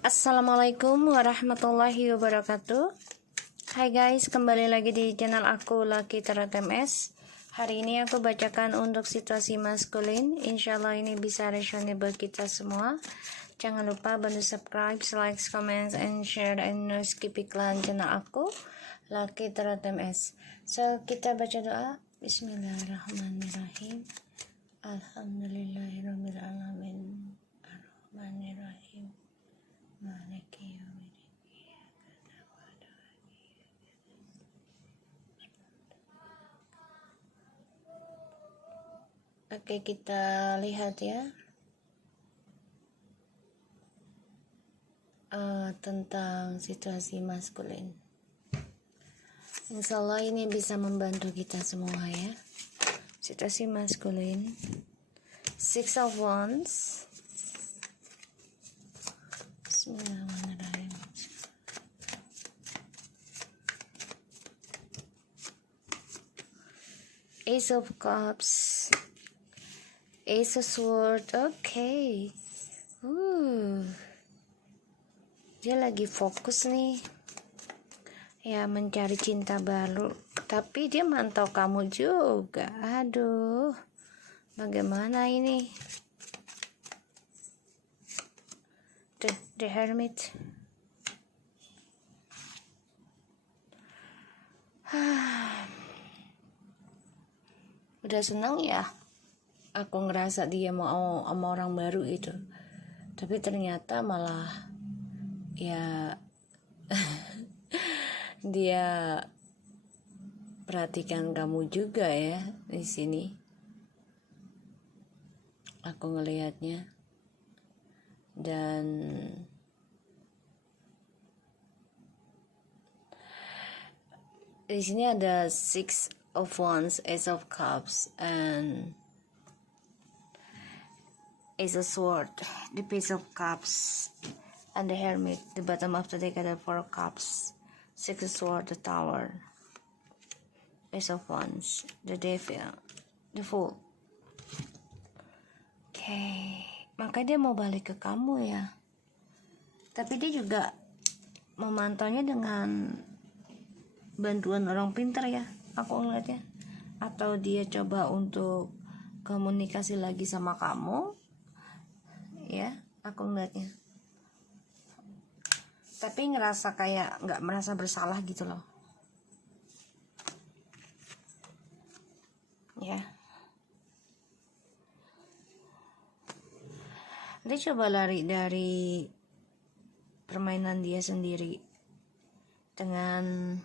Assalamualaikum warahmatullahi wabarakatuh. Hai guys, kembali lagi di channel aku Lucky Tarot MS. Hari ini aku bacakan untuk situasi maskulin. Insyaallah ini bisa resonate buat kita semua. Jangan lupa bantu subscribe, like, comment, and share, and no skip iklan channel aku Lucky Tarot MS. So kita baca doa. Bismillahirrahmanirrahim. Alhamdulillahirabbil alamin. Arrahmanirrahim. Maliki yaumiddin. Oke, kita lihat ya tentang situasi maskulin. Insya Allah ini bisa membantu kita semua ya. Situasi maskulin. Six of Wands. Bismillahirrahmanirrahim. Ace of Cups. Ace of Swords. Okay. Dia lagi fokus nih. Ya, mencari cinta baru. Tapi dia mantau kamu juga. Aduh. Bagaimana ini? The Hermit. Udah senang ya? Aku ngerasa dia mau sama orang baru itu. Tapi ternyata malah ya dia perhatikan kamu juga ya di sini. Aku ngelihatnya. Dan di sini ada Six of Wands, Ace of Cups, and Ace of Swords, the Page of Cups, and the Hermit. The bottom of the deck ada Four of Cups, Six of Swords, the Tower, Ace of Wands, the Devil, the Fool. Oke, maka dia mau balik ke kamu ya. Tapi dia juga memantaunya dengan bantuan orang pintar ya, aku ngeliatnya. Atau dia coba untuk komunikasi lagi sama kamu ya, aku ngeliatnya. Tapi ngerasa kayak nggak merasa bersalah gitu loh ya. Dia coba lari dari permainan dia sendiri dengan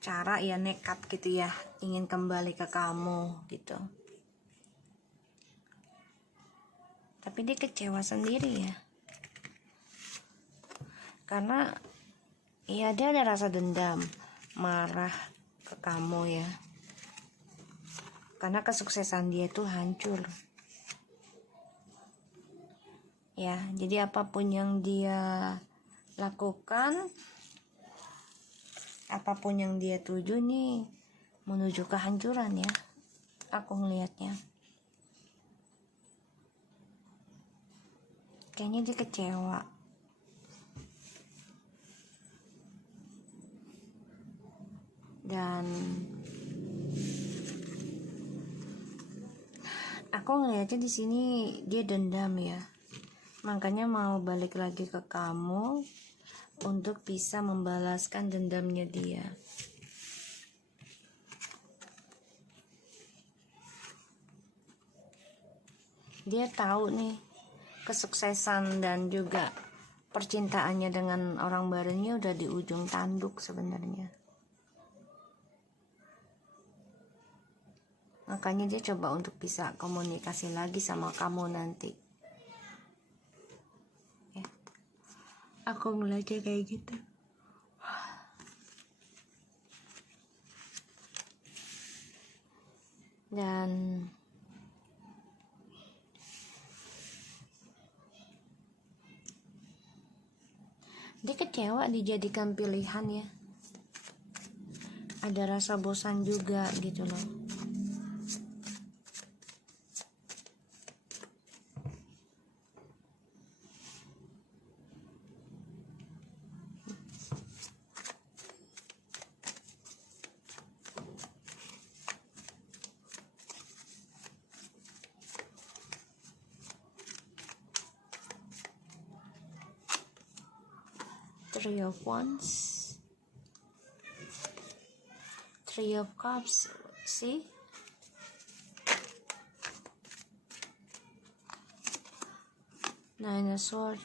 cara ya nekat gitu ya, ingin kembali ke kamu gitu. Tapi dia kecewa sendiri ya, karena ya dia ada rasa dendam, marah ke kamu ya, karena kesuksesan dia itu hancur ya. Jadi apapun yang dia lakukan, apapun yang dia tuju nih menuju kehancuran ya, aku ngelihatnya. Kayaknya dia kecewa. Dan aku ngelihatnya di sini dia dendam ya. Makanya mau balik lagi ke kamu untuk bisa membalaskan dendamnya dia. Dia tahu nih kesuksesan dan juga percintaannya dengan orang barunya udah di ujung tanduk sebenarnya. Makanya dia coba untuk bisa komunikasi lagi sama kamu nanti. Ya. Aku ngeliatnya kayak gitu. Dan dia kecewa dijadikan pilihan ya. Ada rasa bosan juga gitu loh. Three of Wands, Three of Cups. See, Nine of Swords.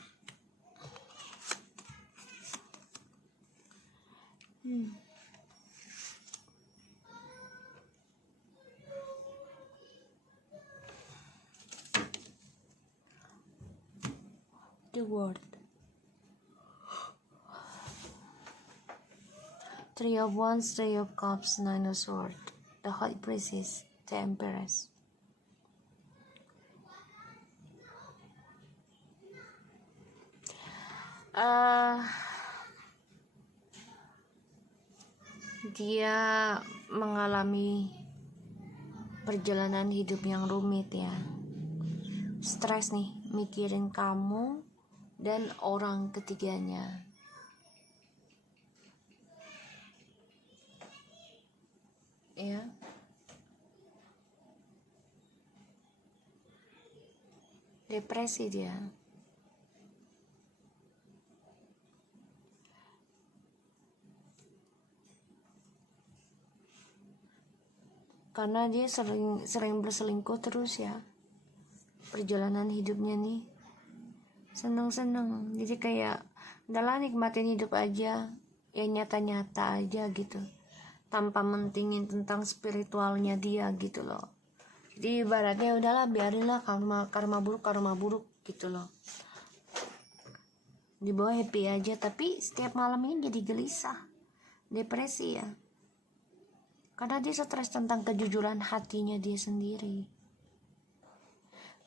The World. Three of Wands, Three of Cups, Nine of Swords, the High Priestess, the Empress. Dia mengalami perjalanan hidup yang rumit ya. Stres nih, mikirin kamu dan orang ketiganya. Ya. Depresi dia. Karena dia sering berselingkuh terus ya. Perjalanan hidupnya nih seneng-seneng, jadi kayak udahlah nikmatin hidup aja, ya nyata-nyata aja gitu, tanpa mentingin tentang spiritualnya dia gitu loh. Jadi ibaratnya udahlah biarinlah karma buruk gitu loh, dibawa happy aja, tapi setiap malamnya jadi gelisah, depresi ya, karena dia stres tentang kejujuran hatinya dia sendiri,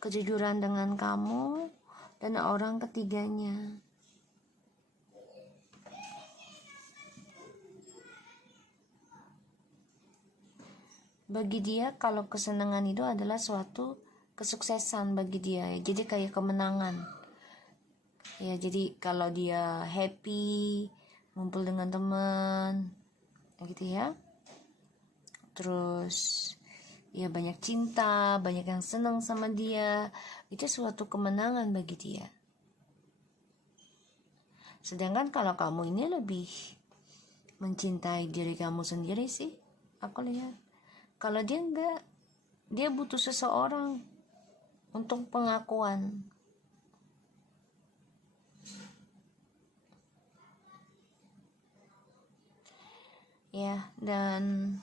kejujuran dengan kamu dan orang ketiganya. Bagi dia kalau kesenangan itu adalah suatu kesuksesan bagi dia ya. Jadi kayak kemenangan ya. Jadi kalau dia happy ngumpul dengan teman gitu ya, terus ya banyak cinta, banyak yang senang sama dia, itu suatu kemenangan bagi dia. Sedangkan kalau kamu ini lebih mencintai diri kamu sendiri sih, aku lihat. Kalau dia enggak, dia butuh seseorang untuk pengakuan. Ya, dan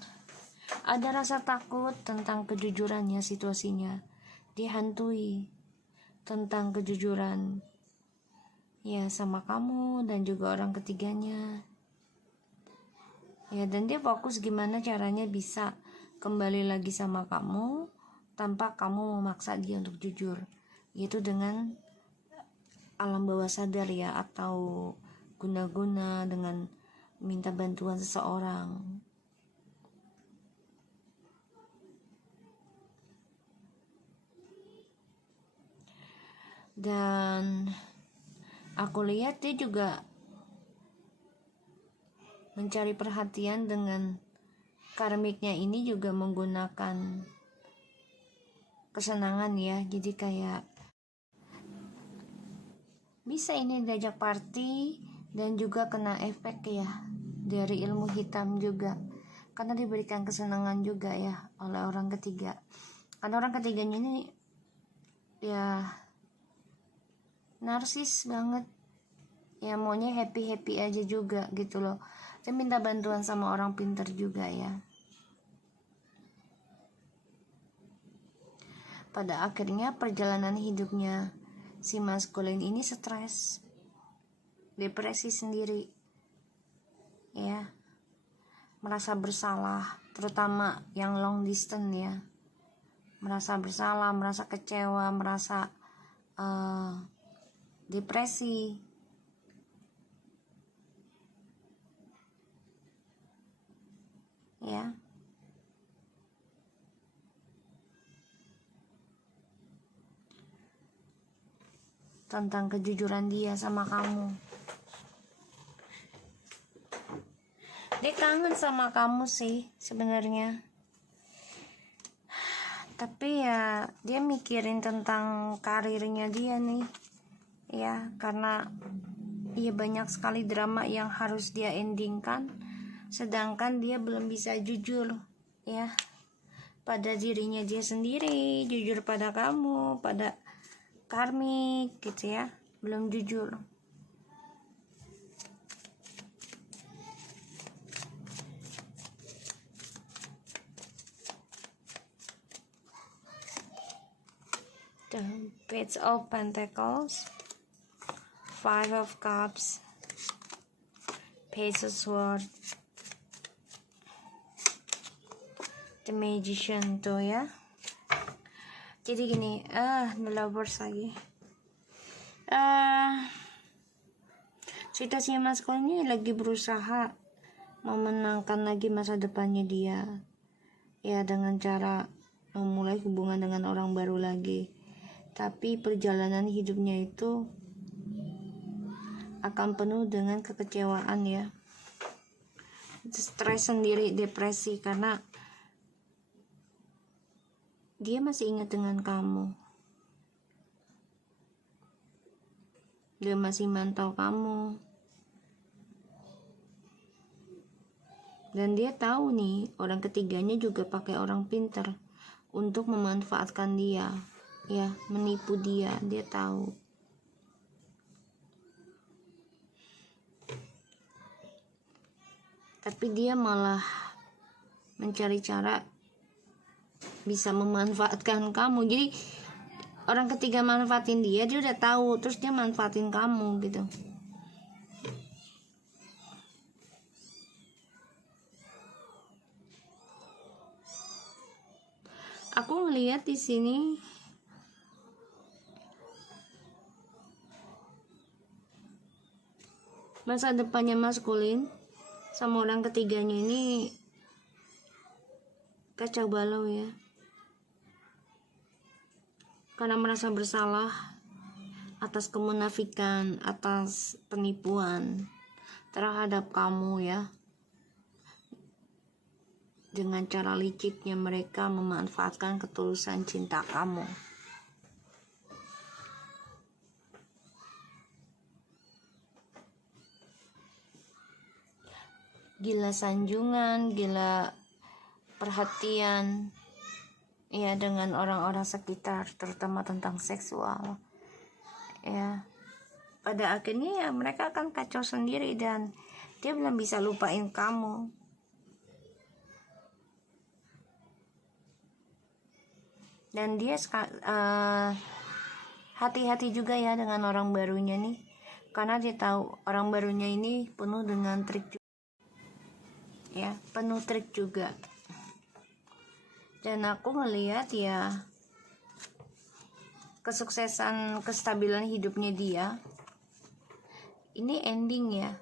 ada rasa takut tentang kejujurannya, situasinya dihantui tentang kejujuran ya sama kamu dan juga orang ketiganya ya, dan dia fokus gimana caranya bisa kembali lagi sama kamu tanpa kamu memaksa dia untuk jujur, yaitu dengan alam bawah sadar ya, atau guna-guna dengan minta bantuan seseorang. Dan aku lihat dia juga mencari perhatian dengan karmiknya ini, juga menggunakan kesenangan ya. Jadi kayak bisa ini diajak party dan juga kena efek ya dari ilmu hitam juga, karena diberikan kesenangan juga ya oleh orang ketiga. Karena orang ketiganya ini ya narsis banget ya, maunya happy aja juga gitu loh. Dia minta bantuan sama orang pintar juga ya. Pada akhirnya perjalanan hidupnya si maskulin ini stres, depresi sendiri ya, merasa bersalah, terutama yang long distance ya, merasa bersalah, merasa kecewa, merasa depresi ya. Tentang kejujuran dia sama kamu, dia kangen sama kamu sih sebenarnya, tapi ya dia mikirin tentang karirnya dia nih ya, karena ya banyak sekali drama yang harus dia endingkan, sedangkan dia belum bisa jujur ya pada dirinya dia sendiri, jujur pada kamu, pada karmik gitu ya, belum jujur. The Page of Pentacles, Five of Cups, Page of Swords, The Magician tuh ya. Jadi gini, The Lovers lagi. Situasi Mas Ko ini lagi berusaha memenangkan lagi masa depannya dia. Ya dengan cara memulai hubungan dengan orang baru lagi. Tapi perjalanan hidupnya itu akan penuh dengan kekecewaan ya. Stres sendiri, depresi karena dia masih ingat dengan kamu. Dia masih mantau kamu. Dan dia tahu nih, orang ketiganya juga pakai orang pintar untuk memanfaatkan dia. Ya, menipu dia tahu. Tapi dia malah mencari cara bisa memanfaatkan kamu. Jadi orang ketiga manfaatin dia udah tahu, terus dia manfaatin kamu gitu. Aku ngelihat di sini masa depannya maskulin sama orang ketiganya ini kacau balau ya. Karena merasa bersalah atas kemunafikan, atas penipuan terhadap kamu ya. Dengan cara liciknya mereka memanfaatkan ketulusan cinta kamu. Gila sanjungan, gila perhatian ya dengan orang-orang sekitar, terutama tentang seksual ya. Pada akhirnya ya mereka akan kacau sendiri dan dia belum bisa lupain kamu. Dan dia hati-hati juga ya dengan orang barunya nih, karena dia tahu orang barunya ini penuh dengan trik juga. Ya, penuh trik juga. Dan aku ngelihat ya kesuksesan, kestabilan hidupnya dia ini ending ya.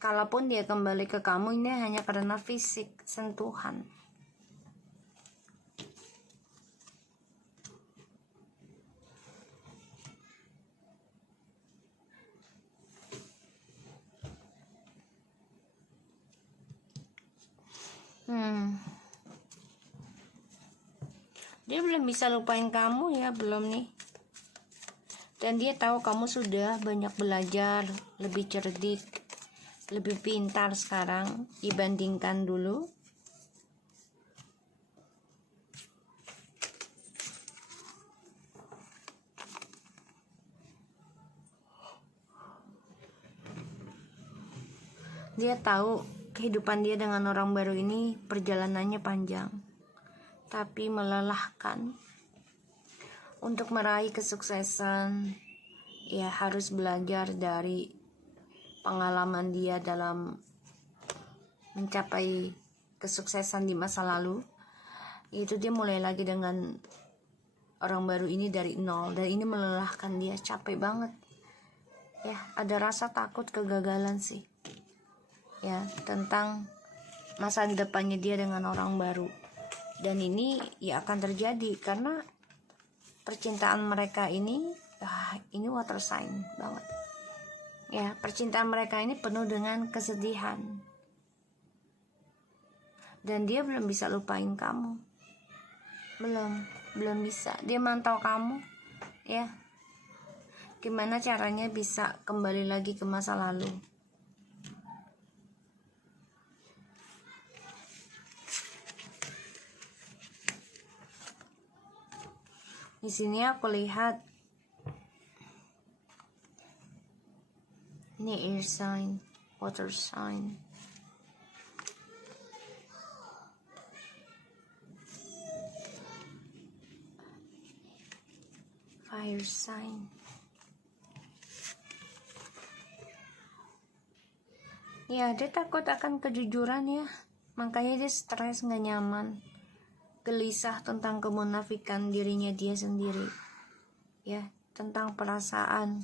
Kalaupun dia kembali ke kamu ini hanya karena fisik, sentuhan. Dia belum bisa lupain kamu ya, belum nih. Dan dia tahu kamu sudah banyak belajar, lebih cerdik, lebih pintar sekarang dibandingkan dulu. Dia tahu kehidupan dia dengan orang baru ini perjalanannya panjang, tapi melelahkan. Untuk meraih kesuksesan, ya harus belajar dari pengalaman dia dalam mencapai kesuksesan di masa lalu. Itu dia mulai lagi dengan orang baru ini dari nol, dan ini melelahkan dia, capek banget. Ya, ada rasa takut kegagalan sih. Ya, tentang masa depannya dia dengan orang baru. Dan ini ya akan terjadi karena percintaan mereka ini water sign banget. Ya, percintaan mereka ini penuh dengan kesedihan. Dan dia belum bisa lupain kamu. Belum bisa. Dia mantau kamu, ya. gimana caranya bisa kembali lagi ke masa lalu. Di sini aku lihat ini air sign, water sign, fire sign. Ya, dia takut akan kejujuran ya, makanya dia stres, nggak nyaman, gelisah tentang kemunafikan dirinya dia sendiri, ya, tentang perasaan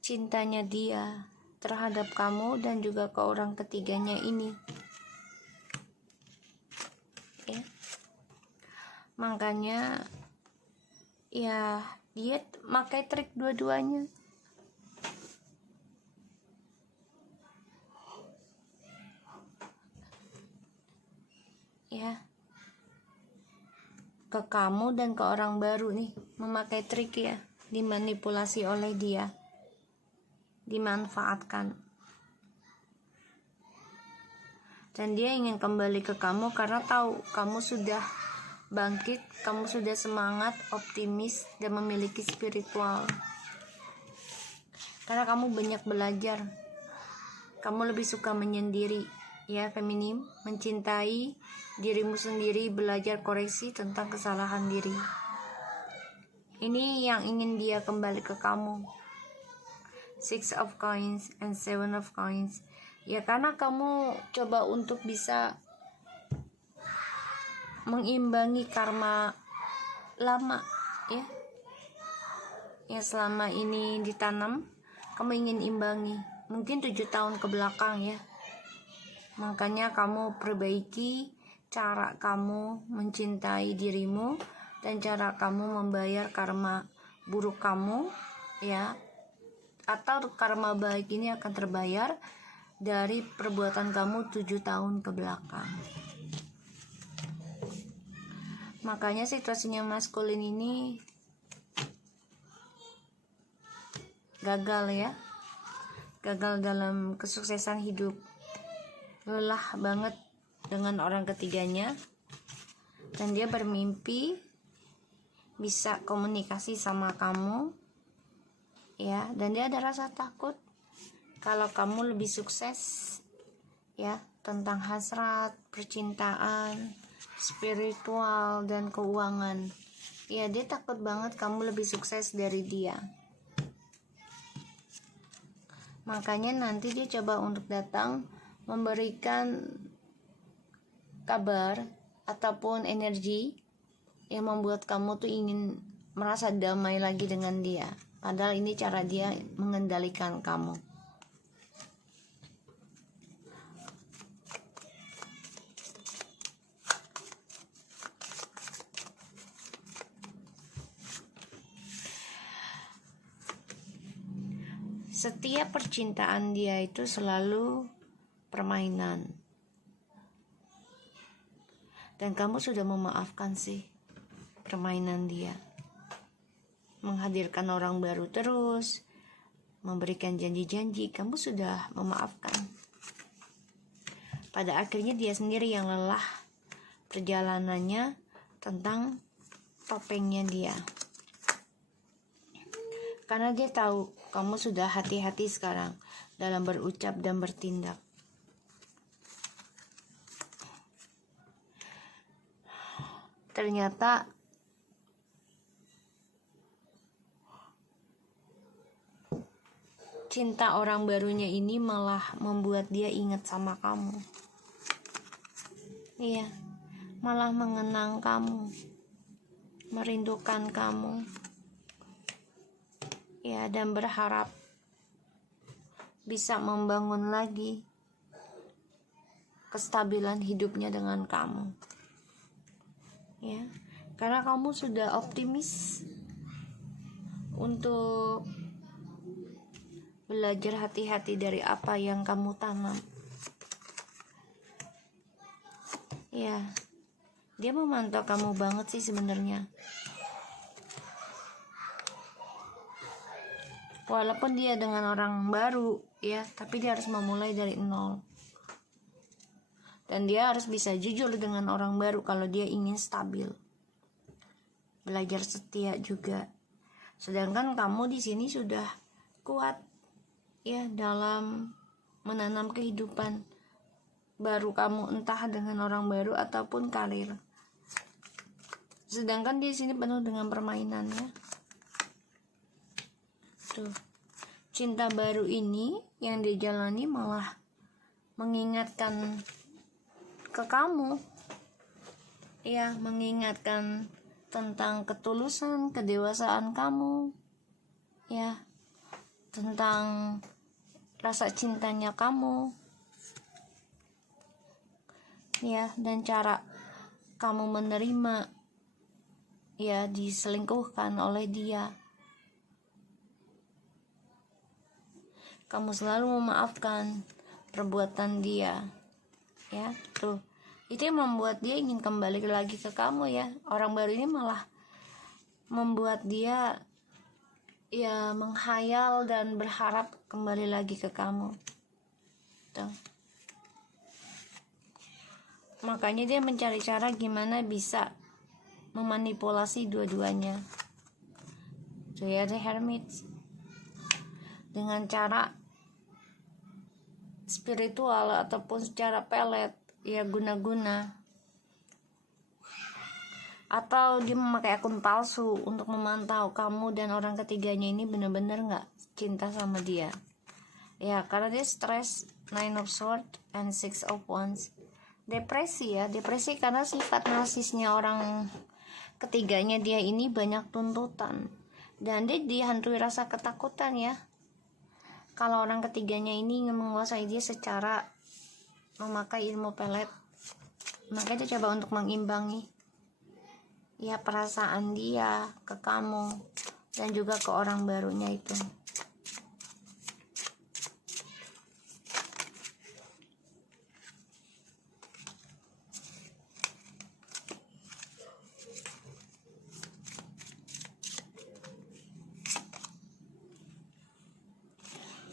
cintanya dia terhadap kamu dan juga ke orang ketiganya ini, ya. Makanya ya dia pakai trik dua-duanya. Ya, ke kamu dan ke orang baru nih, memakai trik ya, dimanipulasi oleh dia, dimanfaatkan. Dan dia ingin kembali ke kamu karena tahu kamu sudah bangkit, kamu sudah semangat, optimis, dan memiliki spiritual. Karena kamu banyak belajar, kamu lebih suka menyendiri, ya, feminim, mencintai dirimu sendiri, belajar koreksi tentang kesalahan diri. Ini yang ingin dia kembali ke kamu. Six of Coins and Seven of Coins. Ya, karena kamu coba untuk bisa mengimbangi karma lama, ya, yang selama ini ditanam, kamu ingin imbangi, mungkin 7 tahun ke belakang ya. Makanya kamu perbaiki cara kamu mencintai dirimu dan cara kamu membayar karma buruk kamu, ya, atau karma baik ini akan terbayar dari perbuatan kamu 7 tahun ke belakang. Makanya situasinya maskulin ini gagal ya, gagal dalam kesuksesan hidup, lelah banget dengan orang ketiganya, dan dia bermimpi bisa komunikasi sama kamu, ya, dan dia ada rasa takut kalau kamu lebih sukses, ya, tentang hasrat, percintaan, spiritual, dan keuangan. Ya, dia takut banget kamu lebih sukses dari dia. Makanya nanti dia coba untuk datang memberikan kabar ataupun energi yang membuat kamu tuh ingin merasa damai lagi dengan dia. Padahal ini cara dia mengendalikan kamu. Setiap percintaan dia itu selalu permainan. Dan kamu sudah memaafkan sih permainan dia. Menghadirkan orang baru terus, memberikan janji-janji, kamu sudah memaafkan. Pada akhirnya dia sendiri yang lelah perjalanannya tentang topengnya dia. Karena dia tahu kamu sudah hati-hati sekarang dalam berucap dan bertindak. Ternyata cinta orang barunya ini malah membuat dia ingat sama kamu. Iya, malah mengenang kamu, merindukan kamu. Ya, dan berharap bisa membangun lagi kestabilan hidupnya dengan kamu. Ya, karena kamu sudah optimis untuk belajar hati-hati dari apa yang kamu tanam. Ya, dia memantau kamu banget sih sebenarnya. walaupun dia dengan orang baru ya, tapi dia harus memulai dari nol. Dan dia harus bisa jujur dengan orang baru kalau dia ingin stabil. Belajar setia juga. Sedangkan kamu di sini sudah kuat ya dalam menanam kehidupan baru kamu, entah dengan orang baru ataupun karir. Sedangkan di sini penuh dengan permainannya. Tuh. Cinta baru ini yang dijalani malah mengingatkan ke kamu ya, mengingatkan tentang ketulusan, kedewasaan kamu ya, tentang rasa cintanya kamu ya, dan cara kamu menerima ya diselingkuhkan oleh dia. Kamu selalu memaafkan perbuatan dia ya. Tuh, itu yang membuat dia ingin kembali lagi ke kamu ya. Orang baru ini malah membuat dia ya menghayal dan berharap kembali lagi ke kamu. Tuh. Makanya dia mencari cara gimana bisa memanipulasi dua-duanya. Tuh ya, The Hermit, dengan cara spiritual ataupun secara pelet ya, guna-guna, atau dia memakai akun palsu untuk memantau kamu dan orang ketiganya ini benar-benar nggak cinta sama dia ya, karena dia stres. 9 of Swords and 6 of Wands. Depresi ya, depresi karena sifat narsisnya orang ketiganya dia ini banyak tuntutan, dan dia dihantui rasa ketakutan ya, kalau orang ketiganya ini ingin menguasai dia secara memakai ilmu pelet. Makanya dia coba untuk mengimbangi ya perasaan dia ke kamu dan juga ke orang barunya itu.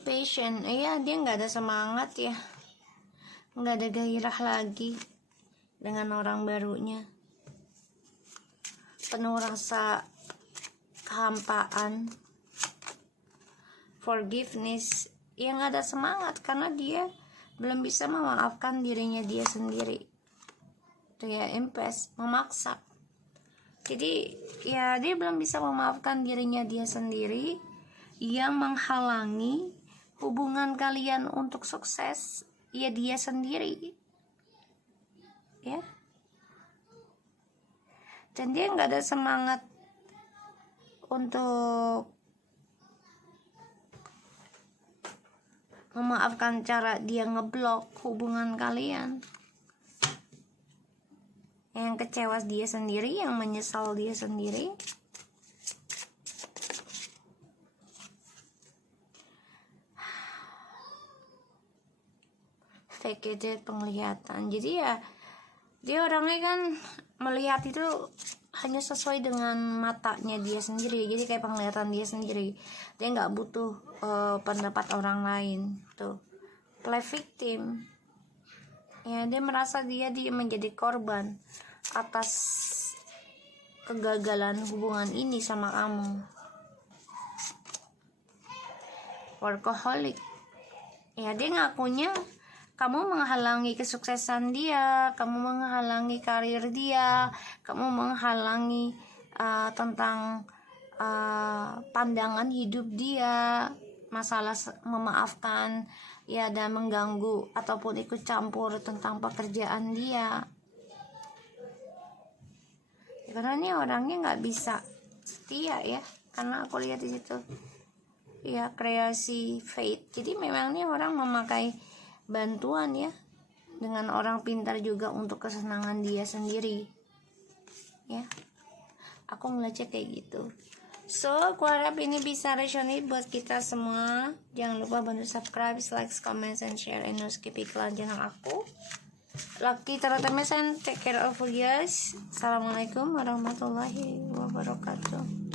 Patient, iya dia nggak ada semangat ya, nggak ada gairah lagi dengan orang barunya, penuh rasa kehampaan. Forgiveness, ya nggak ada semangat karena dia belum bisa memaafkan dirinya dia sendiri. Itu ya, Empress, memaksa. Jadi ya dia belum bisa memaafkan dirinya dia sendiri yang menghalangi hubungan kalian untuk sukses ya dia sendiri ya. Dan dia nggak ada semangat untuk memaafkan cara dia ngeblok hubungan kalian. Yang kecewa dia sendiri, yang menyesal dia sendiri. Fake it, penglihatan. Jadi ya dia orangnya kan melihat itu hanya sesuai dengan matanya dia sendiri, jadi kayak penglihatan dia sendiri. Dia nggak butuh pendapat orang lain. Tuh, play victim ya, dia merasa dia menjadi korban atas kegagalan hubungan ini sama kamu. Workaholic ya, dia ngakunya kamu menghalangi kesuksesan dia, kamu menghalangi karir dia, kamu menghalangi tentang pandangan hidup dia, masalah memaafkan ya, dan mengganggu ataupun ikut campur tentang pekerjaan dia. Ya, karena ini orangnya nggak bisa setia ya, karena aku lihat di situ ya kreasi fate. Jadi memang ini orang memakai bantuan ya dengan orang pintar juga untuk kesenangan dia sendiri ya. Aku ngeliatnya kayak gitu. So, aku harap ini bisa resonate buat kita semua. Jangan lupa bantu subscribe, like, comment, and share, and no skip iklan channel aku. Lucky Tarot Mesan, take care of you guys. Assalamualaikum warahmatullahi wabarakatuh.